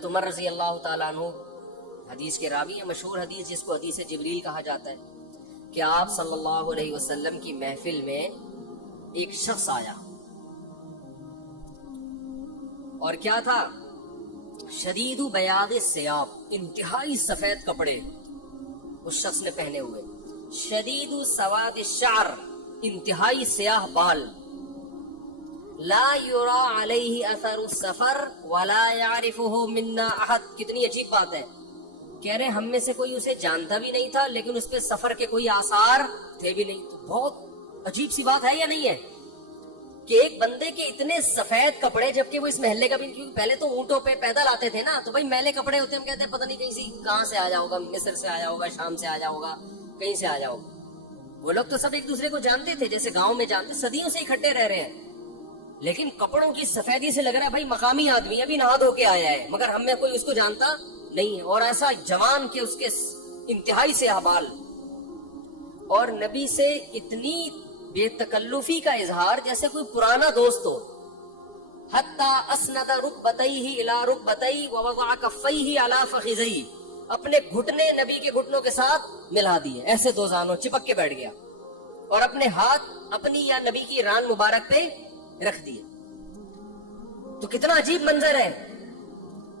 حضرت عمر رضی اللہ تعالیٰ عنہ حدیث کے راوی ہیں، مشہور حدیث جس کو حدیث جبریل کہا جاتا ہے، کہ آپ صلی اللہ علیہ وسلم کی محفل میں ایک شخص آیا، اور کیا تھا؟ شدید بیاض الثیاب، انتہائی سفید کپڑے اس شخص نے پہنے ہوئے، شدید سواد الشعر، انتہائی سیاہ بال، لا یرا علیہ اثر السفر ولا یعرفہ منا احد۔ کتنی عجیب بات ہے، کہہ رہے ہم میں سے کوئی اسے جانتا بھی نہیں تھا، لیکن اس پہ سفر کے کوئی آثار تھے بھی نہیں۔ تو بہت عجیب سی بات ہے یا نہیں ہے کہ ایک بندے کے اتنے سفید کپڑے، جبکہ وہ اس محلے کا بھی، کیونکہ پہلے تو اونٹوں پہ پیدل آتے تھے نا، تو بھائی میلے کپڑے ہوتے ہیں، ہم کہتے ہیں پتہ نہیں کہاں سے آیا ہوگا، مصر سے آیا ہوگا، شام سے آیا ہوگا، کہیں سے آیا ہوگا۔ وہ لوگ تو سب ایک دوسرے کو جانتے تھے، جیسے گاؤں میں جانتے، صدیوں سے اکٹھے رہ رہے ہیں، لیکن کپڑوں کی سفیدی سے لگ رہا ہے بھائی مقامی آدمی ابھی نہا دھو کے آیا ہے، مگر ہم میں کوئی اس کو جانتا نہیں ہے۔ اور ایسا جوان کہ اس کے انتہائی سے احبال، اور نبی سے اتنی بے تکلفی کا اظہار جیسے کوئی پرانا دوست ہو، حتی اسند رکبتیہ الی رکبتیہ ووضع کفیہ علی فخذیہ، اپنے گھٹنے نبی کے گھٹنوں کے ساتھ ملا دیے، ایسے دو زانوں چپک کے بیٹھ گیا، اور اپنے ہاتھ اپنی یا نبی کی ران مبارک پہ رکھ دیے۔ تو کتنا عجیب منظر ہے،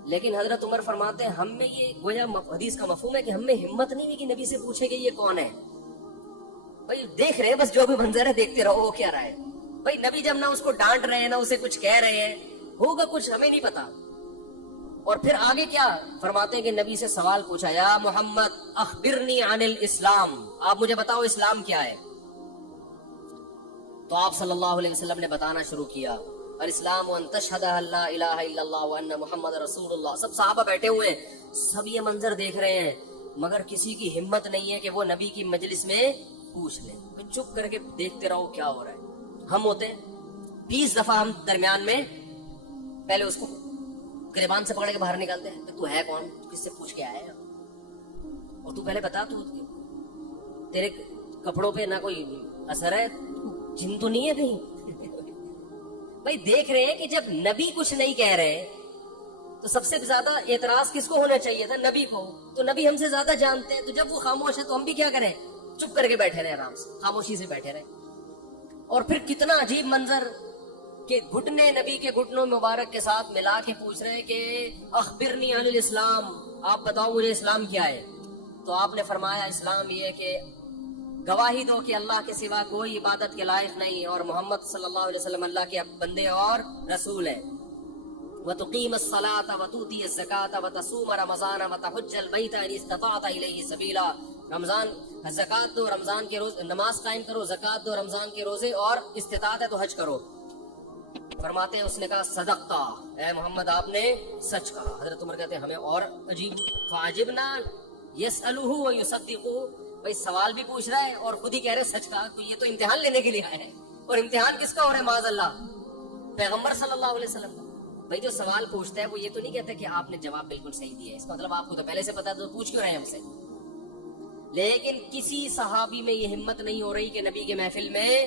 لیکن حضرت عمر فرماتے ہیں ہم میں یہ گویا حدیث کا مفہوم ہے کہ ہم میں ہمت نہیں ہوئی کہ نبی سے پوچھے کہ یہ کون ہے۔ بھائی دیکھ رہے ہیں بس جو بھی منظر ہے دیکھتے رہو، وہ کیا رہا ہے بھائی، نبی جب نہ اس کو ڈانٹ رہے ہیں نہ اسے کچھ کہہ رہے ہیں، ہوگا کچھ ہمیں نہیں پتا۔ اور پھر آگے کیا فرماتے ہیں کہ نبی سے سوال پوچھا، یا محمد اخبرنی عن الاسلام، آپ مجھے بتاؤ اسلام کیا ہے۔ تو آپ صلی اللہ علیہ وسلم نے بتانا شروع کیا، الاسلام ان تشہد ان لا الہ الا اللہ وان محمد رسول اللہ۔ سب صحابہ بیٹھے ہوئے ہیں، سب یہ منظر دیکھ رہے ہیں، مگر کسی کی ہمت نہیں ہے کہ وہ نبی کی مجلس میں پوچھ لیں، چپ کر کے دیکھتے رہو کیا ہو رہا ہے۔ ہم ہوتے ہیں 20 دفعہ ہم درمیان میں پہلے اس کو گریبان سے پکڑ کے باہر نکالتے ہیں، تو ہے کون، کس سے پوچھ کے آیا ہے، اور تو پہلے بتا، تو تیرے کپڑوں پہ نہ کوئی اثر ہے، جن تو نہیں ہے کہیں۔ بھائی دیکھ رہے ہیں کہ جب نبی کچھ نہیں کہہ رہے تو سب سے زیادہ اعتراض کس کو ہونا چاہیے تھا؟ نبی کو، تو نبی ہم سے زیادہ جانتے ہیں، تو جب وہ خاموش ہے تو ہم بھی کیا کریں، چپ کر کے بیٹھے رہے، آرام سے خاموشی سے بیٹھے رہے۔ اور پھر کتنا عجیب منظر کہ گھٹنے نبی کے گھٹنوں مبارک کے ساتھ ملا کے پوچھ رہے ہیں کہ اخبرنی عن الاسلام، آپ بتاؤ مجھے اسلام کیا ہے۔ تو آپ نے فرمایا اسلام یہ ہے کہ گواہی دو کہ اللہ کے سوا کوئی عبادت کے لائق نہیں، اور محمد صلی اللہ علیہ وسلم اللہ کے بندے اور رسول ہیں، وَتُقِيمَ الصَّلَاةَ وَتُؤْتِيَ الزَّكَاةَ وَتَصُومَ رَمَضَانَ وَتَحُجَّ الْبَيْتَ إِنِ اسْتَطَعْتَ إِلَيْهِ سَبِيلًا، رمضان زکات دو، رمضان کے روز نماز قائم کرو، زکات دو، رمضان کے روزے، اور استطاعت ہے تو حج کرو۔ فرماتے ہیں اس نے کہا صدقتا، اے محمد آپ نے سچ کہا۔ حضرت عمر کہتے ہیں ہمیں اور عجیب، فعجبنا یسألہ ویصدقہ، بھائی سوال بھی پوچھ رہا ہے اور خود ہی کہہ رہے سچ کہا، تو یہ تو امتحان لینے کے لیے آئے ہیں، اور امتحان کس کا ہو رہا ہے؟ معاذ اللہ پیغمبر صلی اللہ علیہ وسلم کا۔ بھائی جو سوال پوچھتا ہے وہ یہ تو نہیں کہتا کہ آپ نے جواب بالکل صحیح دیا ہے، اس کا مطلب آپ کو تو پہلے سے پتا، تو پوچھ کیوں رہے ہیں ہم سے؟ لیکن کسی صحابی میں یہ ہمت نہیں ہو رہی کہ نبی کے محفل میں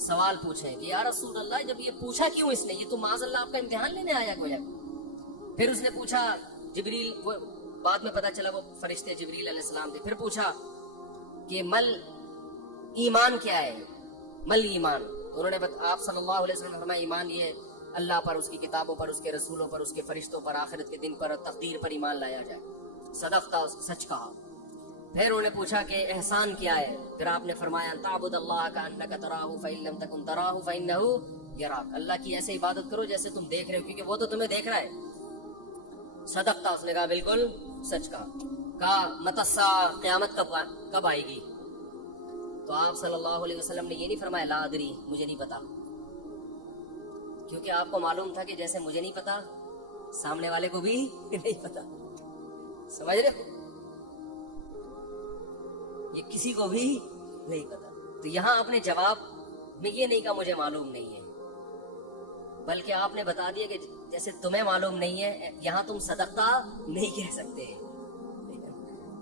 سوال پوچھیں کہ یا رسول اللہ جب یہ پوچھا کیوں اس نے، یہ تو معاذ اللہ آپ کا امتحان لینے آیا گویا۔ پھر اس نے پوچھا، جبریل، وہ بعد میں پتا چلا وہ فرشتے جبریل علیہ السلام تھے، پھر پوچھا کہ مل ایمان کیا ہے، مل ایمان، انہوں نے آپ صلی اللہ علیہ وسلم نے فرمایا ایمان یہ ہے اللہ پر، اس کی کتابوں پر، اس کے رسولوں پر، اس کے فرشتوں پر، آخرت کے دن پر، تقدیر پر ایمان لایا جائے، صدقتا، سچ کہا۔ پھر انہوں نے پوچھا کہ احسان کیا ہے، پھر آپ نے فرمایا تعبد اللہ کأنک تراہ فإن لم تکن تراہ فإنہ یراک، اللہ کی ایسے عبادت کرو جیسے تم دیکھ رہے ہو، کیونکہ وہ تو تمہیں دیکھ رہا ہے۔ صدقتا، اس نے کہا بالکل سچ کہا۔ کہا متی الساعہ، قیامت کب آئے گی؟ تو آپ صلی اللہ علیہ وسلم نے یہ نہیں فرمایا لا ادری، مجھے نہیں پتا، کیونکہ آپ کو معلوم تھا کہ جیسے مجھے نہیں پتا سامنے والے کو بھی نہیں پتا، سمجھ رہے ہو، یہ کسی کو بھی نہیں پتا۔ تو یہاں آپ نے جواب میں یہ نہیں کہا مجھے معلوم نہیں ہے، بلکہ آپ نے بتا دیا کہ جیسے تمہیں معلوم نہیں ہے، یہاں تم صدقہ نہیں کہہ سکتے،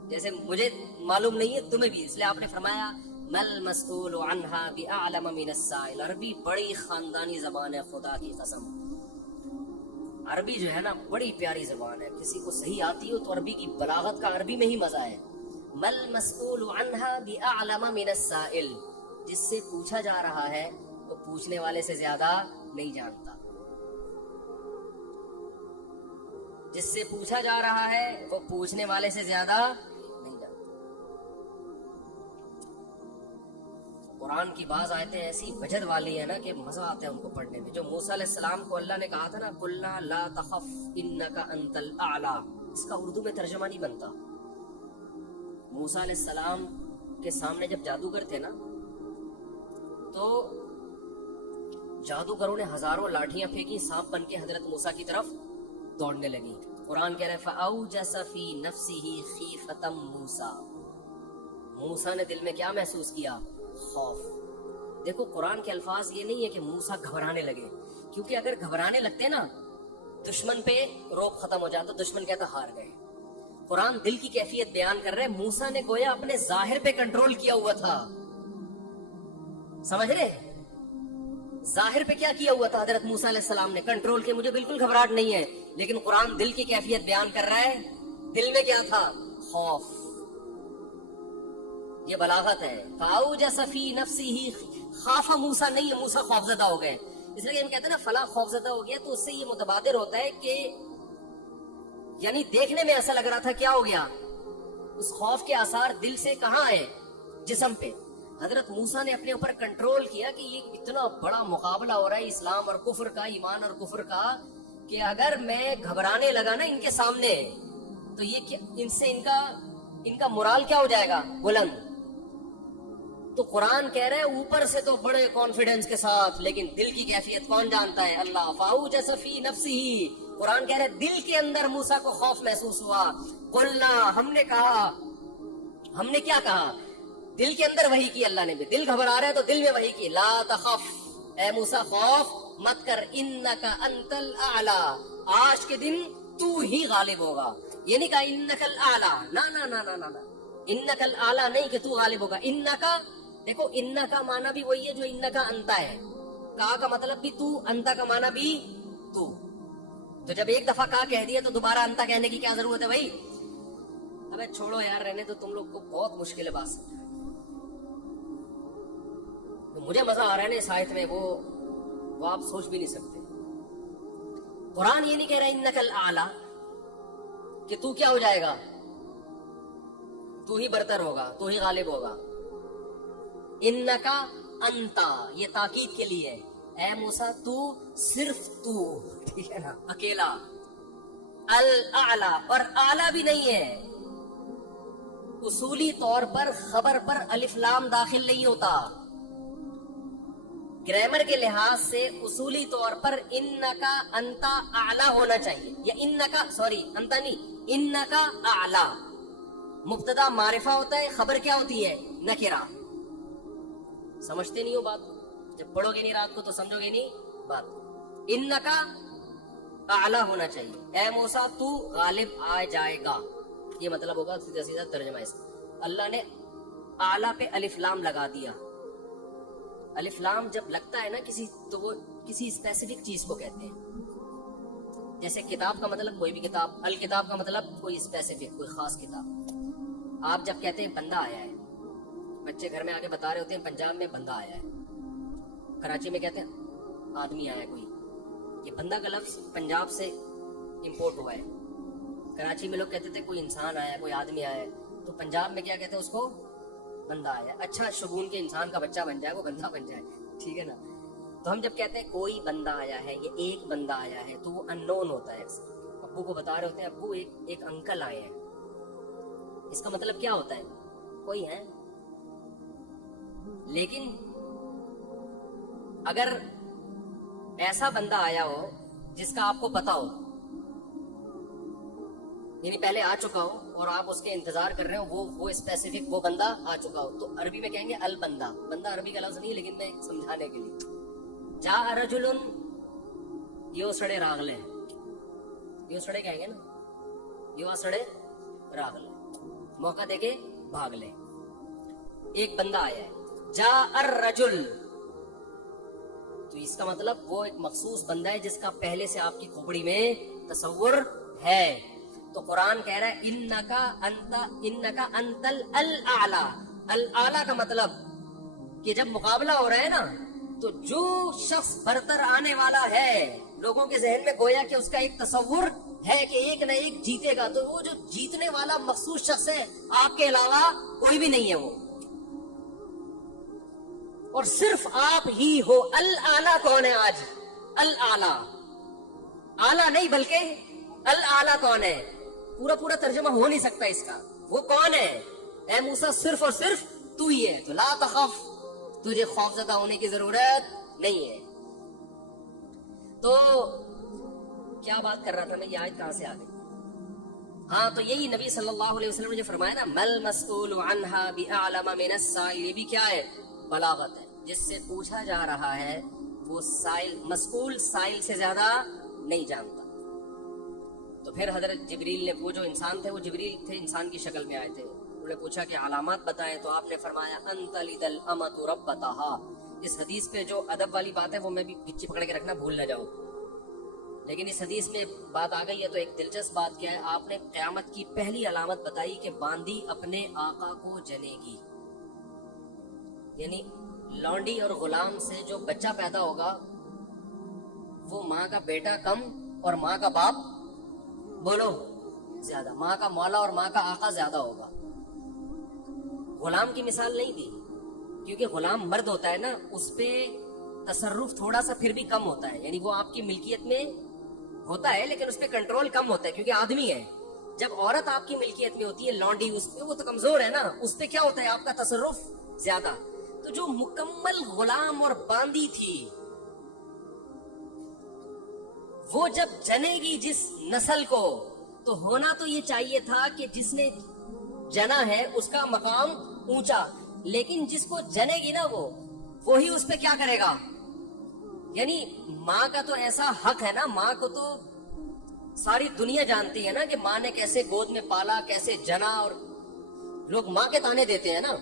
جیسے مجھے معلوم نہیں ہے تمہیں بھی، اس لیے آپ نے فرمایا مل مسئول عنہا بأعلم من السائل، عربی بڑی خاندانی زبان ہے، خدا کی قسم عربی جو ہے نا بڑی پیاری زبان ہے, کسی کو صحیح آتی ہو تو عربی کی بلاغت کا عربی میں ہی مزہ ہے. مل مسئول عنہا بأعلم من السائل, جس سے پوچھا جا رہا ہے تو پوچھنے والے سے زیادہ نہیں جانتا. جس سے پوچھا جا رہا ہے وہ پوچھنے والے سے زیادہ نہیں جانتا. قرآن کی بعض آیتیں ایسی وجد والی ہیں نا کہ مزہ آتا ہے ان کو پڑھنے میں. جو موسیٰ علیہ السلام کو اللہ نے کہا تھا نا قُلْنَا لَا تَخَفْ إِنَّكَ أَنْتَ الْأَعْلَى, اس کا اردو میں ترجمہ نہیں بنتا. موسیٰ علیہ السلام کے سامنے جب جادوگر تھے نا تو جادوگروں نے ہزاروں لاٹھیاں پھینکی, سانپ بن کے حضرت موسیٰ کی طرف دوڑنے لگی. قرآن کہہ رہے فَأَوْجَسَ فِي نَفْسِهِ خِيفَةً مُوسَىٰ, موسیٰ نے دل میں کیا محسوس کیا؟ خوف. دیکھو قرآن کے الفاظ یہ نہیں ہے کہ موسیٰ گھبرانے لگے, کیونکہ اگر گھبرانے لگتے نا دشمن پہ روب ختم ہو جاتا, دشمن کہتا ہار گئے. قرآن دل کی کیفیت بیان کر رہے, موسیٰ نے گویا اپنے ظاہر پہ کنٹرول کیا ہوا تھا. سمجھ رہے ظاہر پہ کیا کیا ہوا تھا حضرت موسیٰ علیہ السلام نے؟ کنٹرول کے, مجھے بالکل گھبراہٹ نہیں ہے. لیکن قرآن دل کی کیفیت بیان کر رہا ہے, دل میں کیا تھا؟ خوف. یہ بلاغت ہے. فَأَوْجَسَ فِي نَفْسِهِ, خَافَ موسیٰ نہیں ہے, موسیٰ خوفزدہ ہو گئے. اس لیے ہم کہتے ہیں نا فلاں خوفزدہ ہو گیا, تو اس سے یہ متبادر ہوتا ہے کہ یعنی دیکھنے میں ایسا لگ رہا تھا کیا ہو گیا, اس خوف کے آثار دل سے کہاں آئے؟ جسم پہ. حضرت موسیٰ نے اپنے اوپر کنٹرول کیا کہ یہ اتنا بڑا مقابلہ ہو رہا ہے اسلام اور کفر کا, ایمان اور کفر کا, کہ اگر میں گھبرانے لگا نا ان کے سامنے تو یہ ان سے ان کا مرال کیا ہو جائے گا؟ بلند. تو قرآن کہہ رہے ہیں اوپر سے تو بڑے کانفیڈنس کے ساتھ, لیکن دل کی کیفیت کون جانتا ہے؟ اللہ. فَأَوْجَسَ فِي نَفْسِهِ, قرآن کہہ رہے ہیں دل کے اندر موسیٰ کو خوف محسوس ہوا. قُلْنَا, ہم نے کہا, ہم نے کیا کہا؟ دل کے اندر وحی کی اللہ نے بھی. دل گھبرا رہا ہے تو دل میں وحی کی, لا تخف, اے موسیٰ خوف مت کر, انک انت الاعلی, آج کے دن تو ہی غالب ہوگا. یہ نہیں کہا انک الاعلی, نا نا نا نا نا, انک الاعلی نہیں کہ تو غالب ہوگا. انکا, دیکھو انکا کا معنی بھی وہی ہے جو انکا انتا ہے. کا کا مطلب بھی تو, انتا کا معنی بھی تو. تو جب ایک دفعہ کا کہہ دیا تو دوبارہ انتا کہنے کی کیا ضرورت ہے بھائی؟ ابے چھوڑو یار, رہنے تو تم لوگ کو بہت مشکل ہے بات سمجھنا. مجھے مزہ آ رہا ہے نا اس آیت میں, وہ آپ سوچ بھی نہیں سکتے. قرآن یہ نہیں کہہ رہا انک الاعلی کہ تو کیا ہو جائے گا, تو ہی برتر ہوگا, تو ہی غالب ہوگا. انکا انتا, یہ تاکید کے لیے, اے موسیٰ تو, صرف تو, ٹھیک ہے نا, اکیلا. الاعلی, اور اعلی بھی نہیں ہے. اصولی طور پر خبر پر الف لام داخل نہیں ہوتا. گرامر کے لحاظ سے اصولی طور پر انکا انتا اعلی ہونا چاہیے, یا انکا, سوری انتا نہیں, انکا اعلی. مبتدا معرفہ ہوتا ہے, خبر کیا ہوتی ہے؟ نکرہ. سمجھتے نہیں ہو بات, جب پڑھو گے نہیں رات کو تو سمجھو گے نہیں بات. انکا اعلی ہونا چاہیے, اے موسیٰ تو غالب آ جائے گا, یہ مطلب ہوگا سیدھا سیدھا ترجمہ اس. اللہ نے اعلی پہ الف لام لگا دیا. الف لام جب لگتا ہے نا کسی, تو وہ کسی اسپیسیفک چیز کو کہتے ہیں. جیسے کتاب کا مطلب کوئی بھی کتاب, الکتاب کا مطلب کوئی اسپیسیفک, کوئی خاص کتاب. آپ جب کہتے ہیں بندہ آیا ہے, بچے گھر میں آگے بتا رہے ہوتے ہیں پنجاب میں بندہ آیا ہے, کراچی میں کہتے ہیں آدمی آیا ہے کوئی. یہ بندہ کا لفظ پنجاب سے امپورٹ ہوا ہے. کراچی میں لوگ کہتے تھے کوئی انسان آیا ہے, کوئی آدمی آیا ہے, تو پنجاب میں کیا کہتے ہیں اس کو؟ بندہ آیا. اچھا شگون کے انسان کا بچہ بن جائے, وہ بندہ بن جائے, ٹھیک ہے نا. تو ہم جب کہتے ہیں کوئی بندہ آیا ہے, یہ ایک بندہ آیا ہے, تو وہ ان نون ہوتا ہے. ابو کو بتا رہے ہوتے ہیں ابو ایک انکل آئے ہیں, اس کا مطلب کیا ہوتا ہے؟ کوئی ہے. لیکن اگر ایسا بندہ آیا ہو جس کا آپ کو پتا ہو, یعنی پہلے آ چکا ہو اور آپ اس کے انتظار کر رہے ہو, وہ اسپیسیفک وہ بندہ آ چکا ہو, تو عربی میں کہیں گے البندہ. بندہ عربی کا لفظ نہیں, لیکن میں سمجھانے کے لیے. جا رجل, یو سڑے راغلے, یو سڑے کہیں گے نا, یو سڑے راغلے, موقع دے کے بھاگ لے. ایک بندہ آیا ہے. جا الرجل, تو اس کا مطلب وہ ایک مخصوص بندہ ہے جس کا پہلے سے آپ کی کھوپڑی میں تصور ہے. تو قرآن کہہ رہا ہے انکا انت الاعلی. الاعلی کا مطلب کہ جب مقابلہ ہو رہا ہے نا تو جو شخص برتر آنے والا ہے لوگوں کے ذہن میں گویا کہ اس کا ایک تصور ہے کہ ایک نہ ایک جیتے گا, تو وہ جو جیتنے والا مخصوص شخص ہے آپ کے علاوہ کوئی بھی نہیں ہے وہ, اور صرف آپ ہی ہو. الاعلی کون ہے آج؟ الاعلی اعلی نہیں بلکہ الاعلی کون ہے؟ پورا ترجمہ ہو نہیں سکتا اس کا. وہ کون ہے؟ اے موسیٰ صرف اور صرف تو ہی ہے. تو لا تخف, تجھے خوف زدہ ہونے کی ضرورت نہیں ہے. تو کیا بات کر رہا تھا میں, یہ آیت کہاں سے آ گئی؟ ہاں تو یہی نبی صلی اللہ علیہ وسلم نے جو فرمایا نا مل مسئول عنہا بأعلم من السائل, یہ بھی کیا ہے؟ بلاغت ہے. جس سے پوچھا جا رہا ہے وہ مسئول سائل سے زیادہ نہیں جانتا. تو پھر حضرت جبریل نے, وہ جو انسان تھے وہ جبریل تھے, انسان کی شکل میں آئے تھے, انہوں نے پوچھا کہ علامات بتائیں, تو آپ نے فرمایا انت لد الامۃ ربتہا. اس حدیث پہ جو ادب والی بات ہے وہ میں بھی گچی پکڑ کے رکھنا بھول نہ جاؤں, لیکن اس حدیث میں بات آ گئی ہے. تو ایک دلچسپ بات کیا ہے, آپ نے قیامت کی پہلی علامت بتائی کہ باندی اپنے آقا کو جنے گی. یعنی لونڈی اور غلام سے جو بچہ پیدا ہوگا وہ ماں کا بیٹا کم اور ماں کا باپ بولو زیادہ, ماں کا مولا اور ماں کا آقا زیادہ ہوگا. غلام کی مثال نہیں دی کیونکہ غلام مرد ہوتا ہے نا, اس پہ تصرف تھوڑا سا پھر بھی کم ہوتا ہے, یعنی وہ آپ کی ملکیت میں ہوتا ہے لیکن اس پہ کنٹرول کم ہوتا ہے کیونکہ آدمی ہے. جب عورت آپ کی ملکیت میں ہوتی ہے لونڈی, اس پہ وہ تو کمزور ہے نا, اس پہ کیا ہوتا ہے آپ کا تصرف زیادہ. تو جو مکمل غلام اور باندی تھی وہ جب جنے گی جس نسل کو, تو ہونا تو یہ چاہیے تھا کہ جس نے جنا ہے اس کا مقام اونچا, لیکن جس کو جنے گی نا وہی اس پہ کیا کرے گا. یعنی ماں کا تو ایسا حق ہے نا, ماں کو تو ساری دنیا جانتی ہے نا کہ ماں نے کیسے گود میں پالا, کیسے جنا, اور لوگ ماں کے تانے دیتے ہیں نا.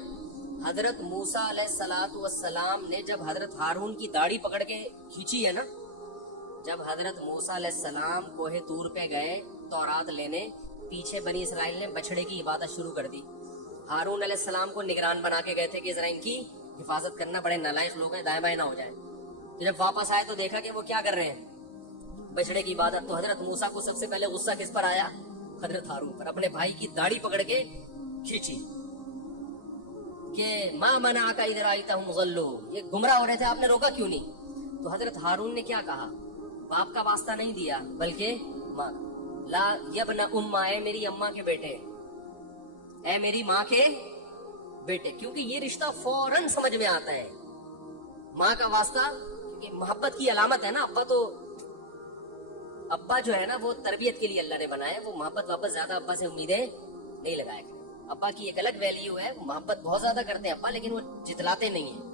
حضرت موسیٰ علیہ السلام نے جب حضرت ہارون کی داڑھی پکڑ کے کھینچی ہے نا, جب حضرت موسیٰ علیہ السلام کوہ طور پہ گئے تورات لینے, پیچھے بنی اسرائیل نے بچڑے کی عبادت شروع کر دی. ہارون علیہ السلام کو نگران بنا کے گئے تھے کہ ذرا ان کی حفاظت کرنا, بڑے نالائق لوگ ہیں, دائیں بائیں نہ ہو جائیں. جب واپس آئے تو دیکھا کہ وہ کیا کر رہے ہیں, بچڑے کی عبادت. تو حضرت موسیٰ کو سب سے پہلے غصہ کس پر آیا؟ حضرت ہارون پر. اپنے بھائی کی داڑھی پکڑ کے کھینچی کہ ما منعک اذ رأیتہم ضلوا, یہ گمراہ ہو رہے تھے, آپ نے روکا کیوں نہیں؟ تو حضرت ہارون نے کیا کہا, باپ کا واسطہ نہیں دیا بلکہ ماں. لا یبن اماں, اے میری اماں کے بیٹے, اے میری ماں کے بیٹے, کیونکہ یہ رشتہ فوراً سمجھ میں آتا ہے. ماں کا واسطہ کیونکہ محبت کی علامت ہے نا. ابا جو ہے نا وہ تربیت کے لیے اللہ نے بنایا, وہ محبت واپس زیادہ ابا سے امیدیں نہیں لگایا کریں. ابا کی ایک الگ ویلیو ہے, وہ محبت بہت زیادہ کرتے ہیں ابا, لیکن وہ جتلاتے نہیں ہیں.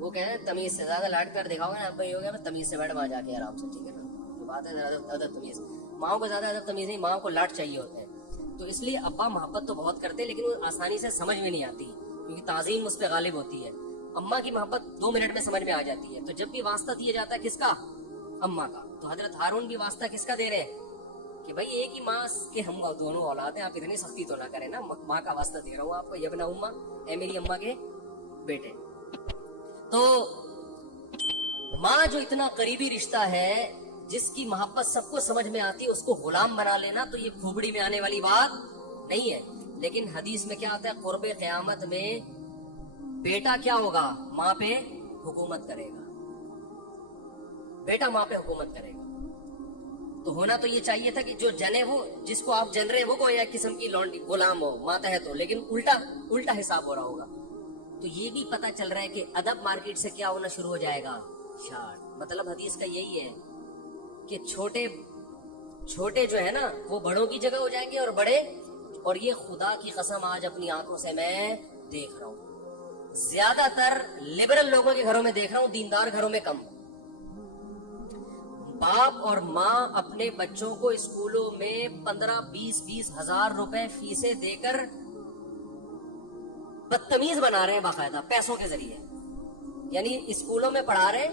وہ کہیں تمیز سے زیادہ لاڈ پیار دکھاؤ گے نا, ابا یہ ہو گیا تمیز سے بیٹھ وہاں جا کے آرام سے, ٹھیک ہے نا, جو بات ہے ادب تمیز. ماؤں کو زیادہ ادب تمیز نہیں, ماؤں کو لاڈ چاہیے ہوتے ہیں. تو اس لیے ابا محبت تو بہت کرتے ہیں لیکن وہ آسانی سے سمجھ میں نہیں آتی کیونکہ تعظیم اس پہ غالب ہوتی ہے. اماں کی محبت 2 منٹ میں سمجھ میں آ جاتی ہے. تو جب بھی واسطہ دیا جاتا ہے کس کا؟ اماں کا. تو حضرت ہارون بھی واسطہ کس کا دے رہے ہیں کہ بھائی ایک ہی ماں کے ہم دونوں اولاد ہیں, آپ اتنی سختی تو نہ کریں نا, ماں کا واسطہ دے رہا ہوں آپ کو, یبن اماں, اے میری اماں کے بیٹے. تو ماں جو اتنا قریبی رشتہ ہے, جس کی محبت سب کو سمجھ میں آتی ہے, اس کو غلام بنا لینا تو یہ کھوپڑی میں آنے والی بات نہیں ہے. لیکن حدیث میں کیا آتا ہے, قرب قیامت میں بیٹا کیا ہوگا, ماں پہ حکومت کرے گا, بیٹا ماں پہ حکومت کرے گا. تو ہونا تو یہ چاہیے تھا کہ جو جنے ہو, جس کو آپ جن رہے وہ کوئی ایک قسم کی لونڈی غلام ہو, ماتحت ہو, لیکن الٹا حساب ہو رہا ہوگا. تو یہ بھی پتا چل رہا ہے کہ ادب مارکیٹ سے کیا ہونا شروع ہو جائے گا, شارٹ. مطلب حدیث کا یہی ہے کہ چھوٹے جو ہے نا وہ بڑوں کی جگہ ہو جائیں گے, اور بڑے, اور یہ خدا کی قسم آج اپنی آنکھوں سے میں دیکھ رہا ہوں, زیادہ تر لبرل لوگوں کے گھروں میں دیکھ رہا ہوں, دیندار گھروں میں کم. باپ اور ماں اپنے بچوں کو اسکولوں میں 15-20 ہزار روپے فیسیں دے کر بدتمیز بنا رہے ہیں باقاعدہ پیسوں کے ذریعے. یعنی اسکولوں میں پڑھا رہے ہیں,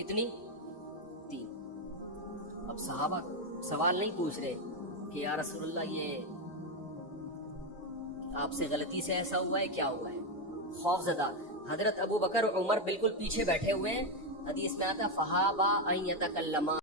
کتنی؟ 3. اب صحابہ سوال نہیں پوچھ رہے کہ یا رسول اللہ یہ آپ سے غلطی سے ایسا ہوا ہے، کیا ہوا ہے؟ خوف زدہ. حضرت ابو بکر عمر بالکل پیچھے بیٹھے ہوئے ہیں. حدیث میں آتا فہابا ان یتکلما